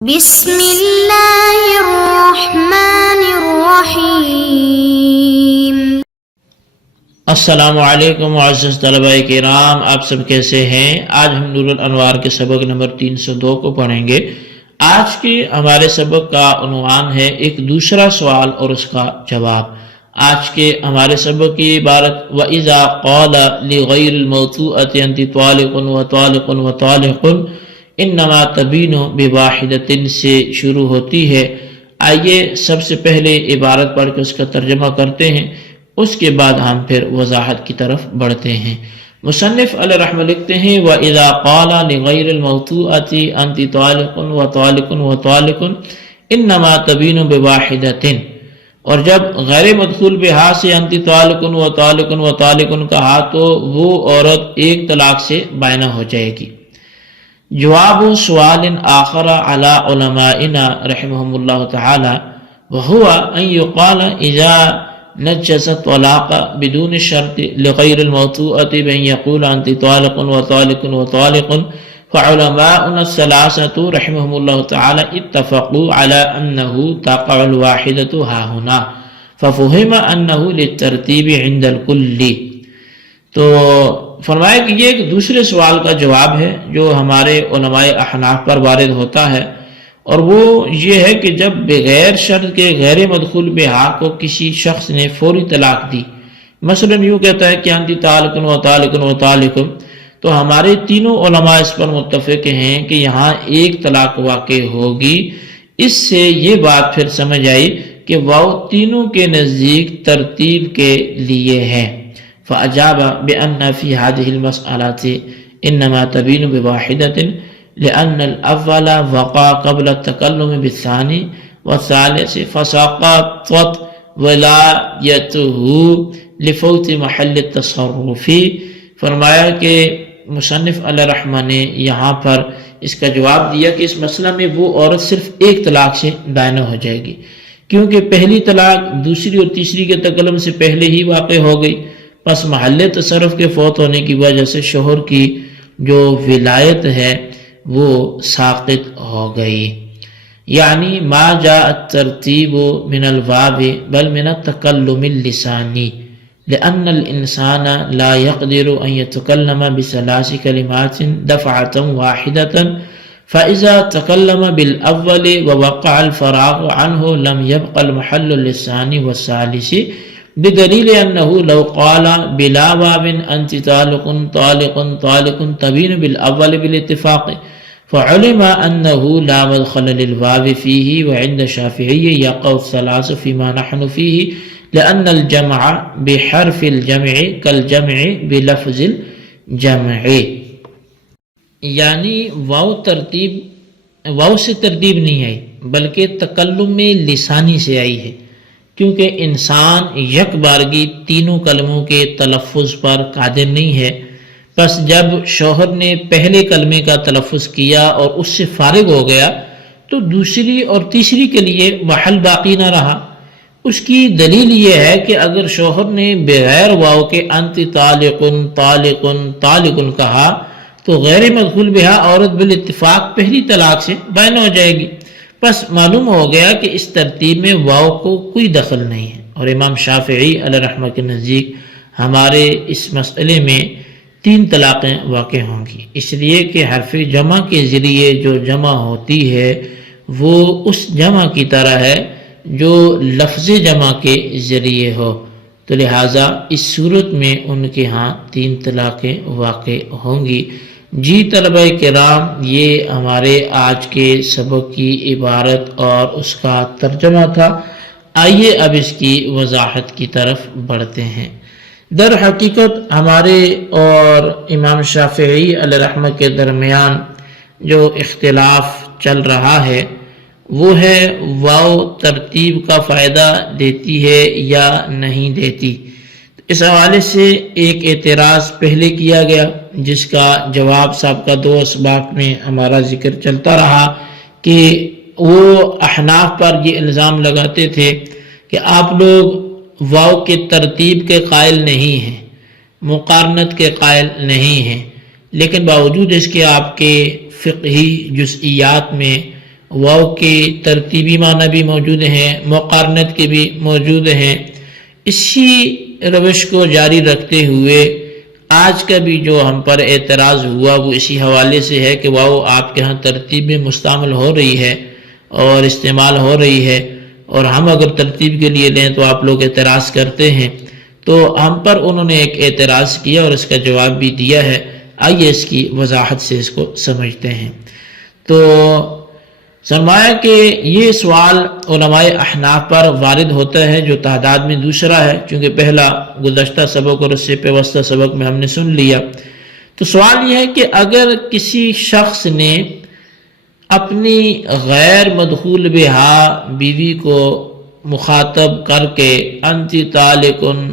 بسم اللہ الرحمن الرحیم۔ السلام علیکم معزز طلبہ کرام، آپ سب کیسے ہیں؟ آج ہم نور الانوار کے سبق نمبر 302 کو پڑھیں گے۔ آج کے ہمارے سبق کا عنوان ہے ایک دوسرا سوال اور اس کا جواب۔ آج کے ہمارے سبق کی عبارت وَإِذَا قَالَ لِغَيْرِ الْمَوْضُوعَةِ أَنْتِ طَالِقٌ وَطَالِقٌ وَطَالِقٌ انما تبین بواحدۃ سے شروع ہوتی ہے۔ آئیے سب سے پہلے عبارت پڑھ کے اس کا ترجمہ کرتے ہیں، اس کے بعد ہم پھر وضاحت کی طرف بڑھتے ہیں۔ مصنف علیہ رحمہ لکھتے ہیں وَإِذَا قَالَ لِغَيْرِ الْمَوْضُوعَةِ أَنْتِ طَالِقٌ وَطَالِقٌ وَطَالِقٌ انما تبین بواحدۃ، اور جب غیر مدخول بہا سے انت طالق و طالق و طالق کہا تو وہ عورت ایک طلاق سے بائنہ ہو جائے گی۔ جواب سوال آخر علی علمائنا رحمهم اللہ تعالی وهو ان يقال اذا نجز الطلاق بدون شرط لغیر الموضوعة بان يقول انت طالق وطالق وطالق فعلماؤنا الثلاثة رحمهم اللہ تعالی اتفقوا على انه تقع الواحدة ها هنا ففهم انه للترتیب عند الكل۔ تو فرمایا کہ یہ ایک دوسرے سوال کا جواب ہے جو ہمارے علماء احناف پر وارد ہوتا ہے، اور وہ یہ ہے کہ جب بغیر شرط کے غیر مدخول بہا کو کسی شخص نے فوری طلاق دی، مثلا یوں کہتا ہے کہ انتی طالق و طالق و طالق، تو ہمارے تینوں علماء اس پر متفق ہیں کہ یہاں ایک طلاق واقع ہوگی۔ اس سے یہ بات پھر سمجھ آئی کہ وہ تینوں کے نزدیک ترتیب کے لیے ہے۔ فأجاب بأن في هذه المسألة إنما تبين بواحدة لأن الأول وقع قبل التكلم بالثاني والثالث فسقطت ولايته لفوت محل التصرف۔ فرمایا کہ مصنف علیہ رحمہ نے یہاں پر اس کا جواب دیا کہ اس مسئلہ میں وہ عورت صرف ایک طلاق سے بائنہ ہو جائے گی، کیونکہ پہلی طلاق دوسری اور تیسری کے تکلم سے پہلے ہی واقع ہو گئی، پس محل تصرف کے فوت ہونے کی وجہ سے شوہر کی جو ولایت ہے وہ ساقط ہو گئی۔ یعنی ما جاء الترتیب من الواو بل من التکلم اللسانی لأن الإنسان لا يقدر أن يتكلم بثلاث كلمات دفعة واحدة فإذا تكلم بالأول ووقع الفراغ عنه لم يبق المحل للثاني والثالث، بدلیل انه لو قال بلا واو انت طالق طالق طالق تبین بالاول بالاتفاق فعلم انه لا مدخل للواو فيه وعند الشافعي يقع الثلاث فيما نحن فيه لان الجمع بحرف الجمع كالجمع بلفظ الجمع۔ یعنی واو سے ترتیب نہیں آئی بلکہ تکلم میں لسانی سے آئی ہے، کیونکہ انسان یک بارگی تینوں کلموں کے تلفظ پر قادر نہیں ہے۔ پس جب شوہر نے پہلے کلمے کا تلفظ کیا اور اس سے فارغ ہو گیا تو دوسری اور تیسری کے لیے محل باقی نہ رہا۔ اس کی دلیل یہ ہے کہ اگر شوہر نے بغیر واو کے انت طالق طالق طالق کہا تو غیر مدخول بہا عورت بالاتفاق پہلی طلاق سے بائنہ ہو جائے گی۔ پس معلوم ہو گیا کہ اس ترتیب میں واو کو کوئی دخل نہیں ہے، اور امام شافعی علیہ رحمہ کے نزدیک ہمارے اس مسئلے میں 3 طلاقیں واقع ہوں گی، اس لیے کہ حرف جمع کے ذریعے جو جمع ہوتی ہے وہ اس جمع کی طرح ہے جو لفظ جمع کے ذریعے ہو، تو لہٰذا اس صورت میں ان کے ہاں 3 طلاقیں واقع ہوں گی۔ جی طلبہ کرام، یہ ہمارے آج کے سبق کی عبارت اور اس کا ترجمہ تھا۔ آئیے اب اس کی وضاحت کی طرف بڑھتے ہیں۔ در حقیقت ہمارے اور امام شافعی علیہ رحمہ کے درمیان جو اختلاف چل رہا ہے وہ ہے واو ترتیب کا فائدہ دیتی ہے یا نہیں دیتی۔ اس حوالے سے ایک اعتراض پہلے کیا گیا جس کا جواب سابقہ 2 اسباق میں ہمارا ذکر چلتا رہا کہ وہ احناف پر یہ الزام لگاتے تھے کہ آپ لوگ واو کے ترتیب کے قائل نہیں ہیں، مقارنت کے قائل نہیں ہیں، لیکن باوجود اس کے آپ کے فقہی جزئیات میں واو کے ترتیبی معنی بھی موجود ہیں، مقارنت کے بھی موجود ہیں۔ اسی روش کو جاری رکھتے ہوئے آج کا بھی جو ہم پر اعتراض ہوا وہ اسی حوالے سے ہے کہ واو آپ کے ہاں ترتیب میں مستعمل ہو رہی ہے اور استعمال ہو رہی ہے، اور ہم اگر ترتیب کے لیے لیں تو آپ لوگ اعتراض کرتے ہیں۔ تو ہم پر انہوں نے ایک اعتراض کیا اور اس کا جواب بھی دیا ہے۔ آئیے اس کی وضاحت سے اس کو سمجھتے ہیں۔ تو فرمایا کہ یہ سوال علماء احناف پر وارد ہوتا ہے جو تعداد میں دوسرا ہے، چونکہ پہلا گزشتہ سبق اور اس سے پیوستہ سبق میں ہم نے سن لیا۔ تو سوال یہ ہے کہ اگر کسی شخص نے اپنی غیر مدخول بہا بیوی کو مخاطب کر کے انتی طالقن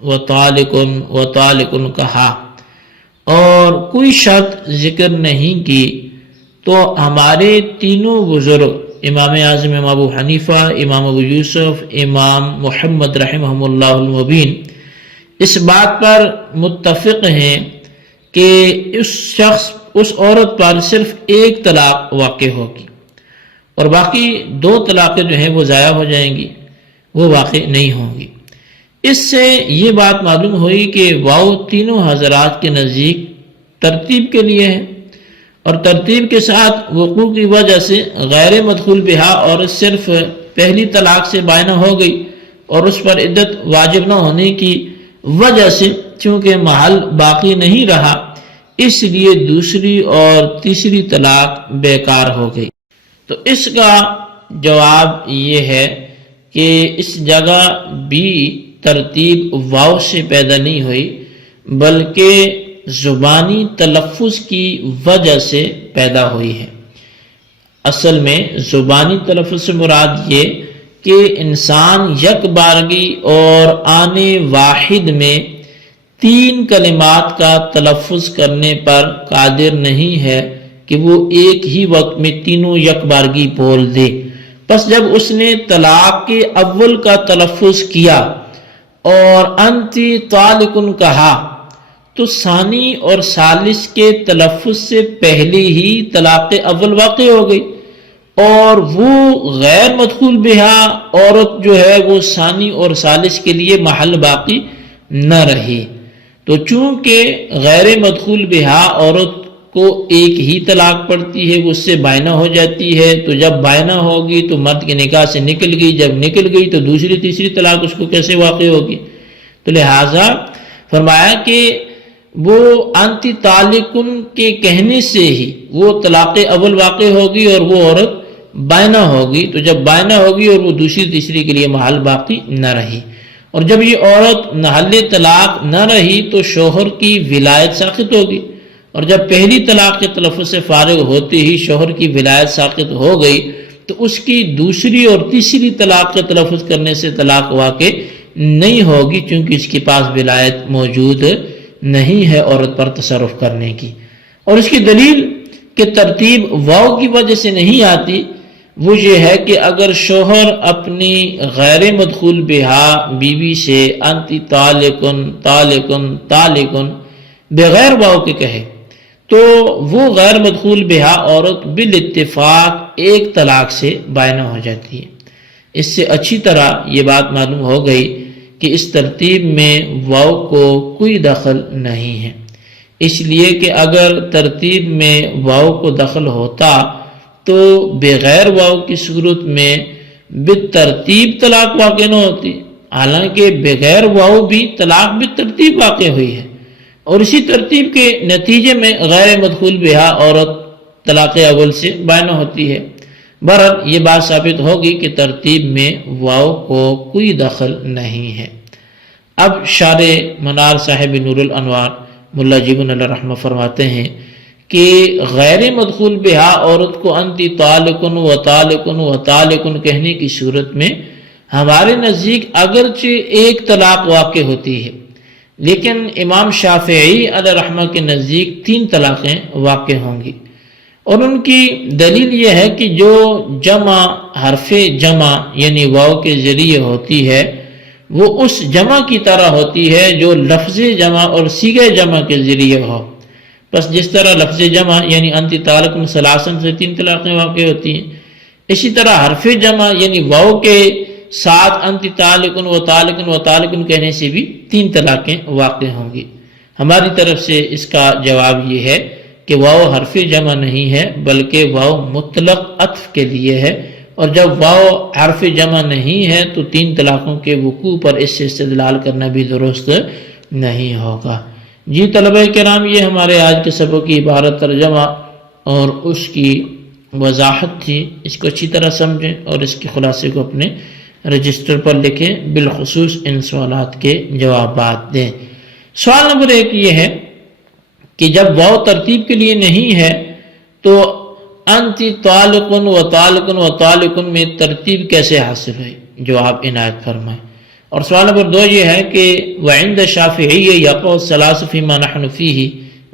و طالقن و طالقن کہا اور کوئی شرط ذکر نہیں کی، تو ہمارے تینوں بزرگ امام اعظم امام ابو حنیفہ، امام ابو یوسف، امام محمد رحمہم اللہ المبین اس بات پر متفق ہیں کہ اس عورت پر صرف ایک طلاق واقع ہوگی اور باقی 2 طلاقیں جو ہیں وہ ضائع ہو جائیں گی، وہ واقع نہیں ہوں گی۔ اس سے یہ بات معلوم ہوئی کہ واو تینوں حضرات کے نزدیک ترتیب کے لیے ہے، اور ترتیب کے ساتھ وقوع کی وجہ سے غیر مدخول بہا اور صرف پہلی طلاق سے بائنہ ہو گئی، اور اس پر عدت واجب نہ ہونے کی وجہ سے چونکہ محل باقی نہیں رہا، اس لیے دوسری اور تیسری طلاق بیکار ہو گئی۔ تو اس کا جواب یہ ہے کہ اس جگہ بھی ترتیب واو سے پیدا نہیں ہوئی بلکہ زبانی تلفظ کی وجہ سے پیدا ہوئی ہے۔ اصل میں زبانی تلفظ سے مراد یہ کہ انسان یک بارگی اور آنے واحد میں 3 کلمات کا تلفظ کرنے پر قادر نہیں ہے کہ وہ ایک ہی وقت میں تینوں یک بارگی بول دے۔ پس جب اس نے طلاق کے اول کا تلفظ کیا اور انتی طالقن کہا تو ثانی اور ثالث کے تلفظ سے پہلے ہی طلاق اول واقع ہو گئی، اور وہ غیر مدخول بہا عورت جو ہے وہ ثانی اور ثالث کے لیے محل باقی نہ رہی۔ تو چونکہ غیر مدخول بہا عورت کو ایک ہی طلاق پڑتی ہے، وہ اس سے بائنہ ہو جاتی ہے، تو جب بائنہ ہوگی تو مرد کے نکاح سے نکل گئی، جب نکل گئی تو دوسری تیسری طلاق اس کو کیسے واقع ہوگی؟ تو لہٰذا فرمایا کہ وہ انتی طالقن کے کہنے سے ہی وہ طلاق اول واقع ہوگی اور وہ عورت بائنہ ہوگی، تو جب بائنہ ہوگی اور وہ دوسری تیسری کے لیے محل باقی نہ رہی، اور جب یہ عورت محل طلاق نہ رہی تو شوہر کی ولایت ساقط ہوگی، اور جب پہلی طلاق کے تلفظ سے فارغ ہوتے ہی شوہر کی ولایت ساقط ہو گئی تو اس کی دوسری اور تیسری طلاق کے تلفظ کرنے سے طلاق واقع نہیں ہوگی، چونکہ اس کے پاس ولایت موجود نہیں ہے عورت پر تصرف کرنے کی۔ اور اس کی دلیل کہ ترتیب واو کی وجہ سے نہیں آتی وہ یہ ہے کہ اگر شوہر اپنی غیر مدخول بہا بیوی سے انتی طالقن طالقن طالقن بغیر واو کے کہے تو وہ غیر مدخول بہا عورت بالاتفاق ایک طلاق سے بائنہ ہو جاتی ہے۔ اس سے اچھی طرح یہ بات معلوم ہو گئی کہ اس ترتیب میں واو کو کوئی دخل نہیں ہے، اس لیے کہ اگر ترتیب میں واو کو دخل ہوتا تو بغیر واو کی صورت میں بالترتیب طلاق واقع نہ ہوتی، حالانکہ بغیر واو بھی طلاق بالترتیب واقع ہوئی ہے، اور اسی ترتیب کے نتیجے میں غیر مدخول بہا عورت طلاق اول سے بائنہ ہوتی ہے۔ بہرحال یہ بات ثابت ہوگی کہ ترتیب میں واو کو کوئی دخل نہیں ہے۔ اب شارح منار صاحب نور الانوار ملا جیبن اللہ رحمہ فرماتے ہیں کہ غیر مدخول بہا عورت کو انتی طالقن و طالقن و طالقن کہنے کی صورت میں ہمارے نزدیک اگرچہ ایک طلاق واقع ہوتی ہے، لیکن امام شافعی علیہ رحمہ کے نزدیک 3 طلاقیں واقع ہوں گی، اور ان کی دلیل یہ ہے کہ جو جمع حرف جمع یعنی واو کے ذریعے ہوتی ہے وہ اس جمع کی طرح ہوتی ہے جو لفظ جمع اور صیغہ جمع کے ذریعے ہو۔ پس جس طرح لفظ جمع یعنی انتی طالقن ثلاثن سے 3 طلاقیں واقع ہوتی ہیں، اسی طرح حرف جمع یعنی واو کے ساتھ انت طالقن و طالقن و طالقن کہنے سے بھی 3 طلاقیں واقع ہوں گی۔ ہماری طرف سے اس کا جواب یہ ہے کہ واو حرف جمع نہیں ہے بلکہ واو مطلق عطف کے لیے ہے، اور جب واو حرف جمع نہیں ہے تو 3 طلاقوں کے وقوع پر اس سے استدلال کرنا بھی درست نہیں ہوگا۔ جی طلبہ کرام، یہ ہمارے آج کے سبق کی عبارت ترجمہ اور اس کی وضاحت تھی۔ اس کو اچھی طرح سمجھیں اور اس کے خلاصے کو اپنے رجسٹر پر لکھیں، بالخصوص ان سوالات کے جوابات دیں۔ سوال نمبر 1 یہ ہے کہ جب واو ترتیب کے لیے نہیں ہے تو انت طالقن و طالقن و طالقن میں ترتیب کیسے حاصل ہوئی؟ جواب عنایت فرمائیں۔ اور سوال نمبر 2 یہ ہے کہ وعند الشافعی یقع الثلاث فیما نحن فیہ،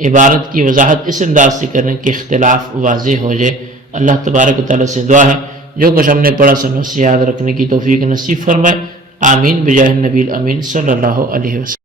عبارت کی وضاحت اس انداز سے کریں کہ اختلاف واضح ہو جائے۔ اللہ تبارک و تعالیٰ سے دعا ہے جو کچھ ہم نے پڑھا سنوں سے یاد رکھنے کی توفیق نصیب فرمائے، آمین بجاہ النبی الامین صلی اللہ علیہ وسلم۔